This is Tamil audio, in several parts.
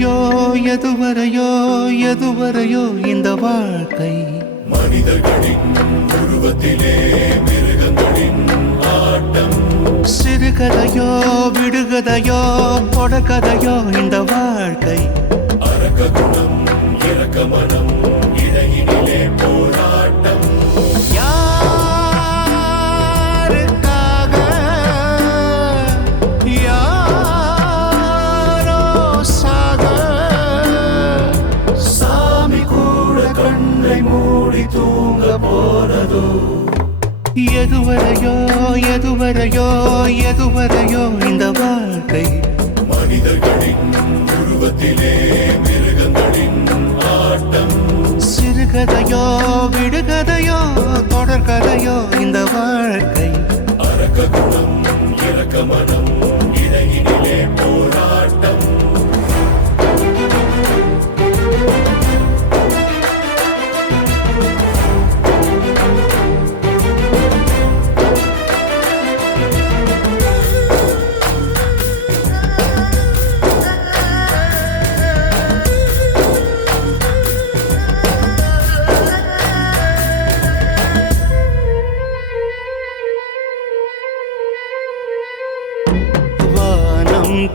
எதுவரையோ எதுவரையோ எதுவரையோ இந்த வாழ்க்கை மனிதர்களின் உருவத்திலே மிருகங்களின் ஆட்டம். சிறுகதையோ விடுகதையோ தொடர்கதையோ இந்த வாழ்க்கை அரக்க குணம் இரக்க மனம் இடையினிலே போராட்டம். யாருக்காக யாரோ சாக சாமி கூட கண்ணை மூடி தூங்க போனதோ. எதுவரையோ எதுவரையோ எதுவரையோ இந்த வாழ்க்கை மனிதர்களின் உருவத்திலே மிருகங்களின் ஆட்டம். சிறுகதையோ விடுகதையோ தொடர்கதையோ இந்த வாழ்க்கை அரக்க குணம் இரக்க மனம் இடையினிலே போராட்டம்.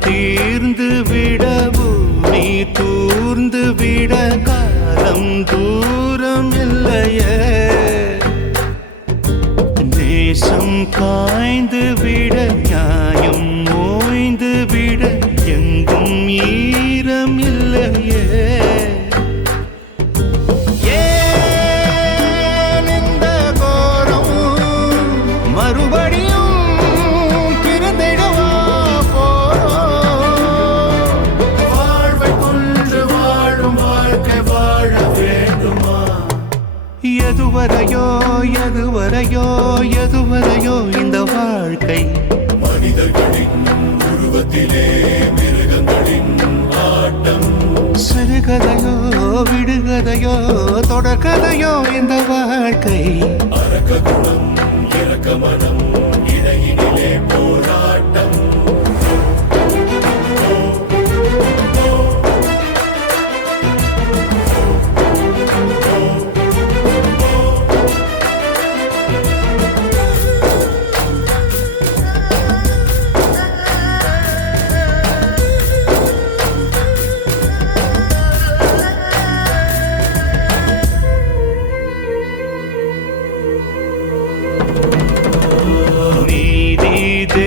தீர்ந்து விட பூமி தூர்ந்து விட காலம் தூரம் இல்லையே. நேசம் காய்ந்து விட நியாயம் ஓய்ந்து விட எங்கும் ஈரம் இல்லையே. ஏன் இந்த கோரம் மறுபடியும் எதுவரையோ எதுவரையோ எதுவரையோ இந்த வாழ்க்கை மனிதர்களின் உருவத்திலே மிருகங்களின் ஆட்டம். சிறுகதையோ விடுகதையோ தொடர்கதையோ இந்த வாழ்க்கை அரக்க குணம் இரக்க மனம் இடையினிலே போராட்டம்.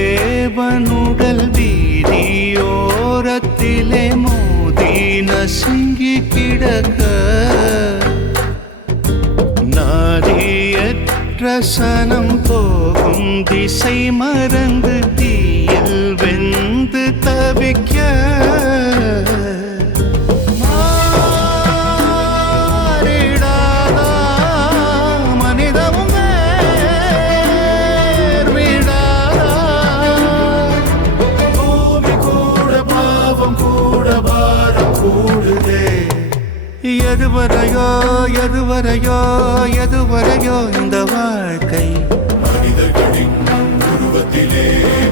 தேவனுடல் வீதியோரத்திலே மோதி நசுங்கி கிடக்க நாதியற்ற சனம் போகும் திசை மறந்து தீயில் வெந்து தவிக்க எதுவரையோ எதுவரையோ எதுவரையோ இந்த வாழ்க்கை மனிதர்களின் உருவத்திலே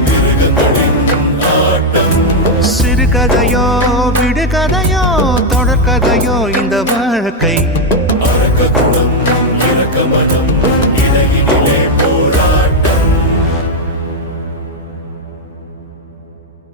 மிருகங்களின் ஆட்டம். சிறுகதையோ விடுகதையோ தொடர்கதையோ இந்த வாழ்க்கை அரக்க குணம் இரக்க மனம் இடையினிலே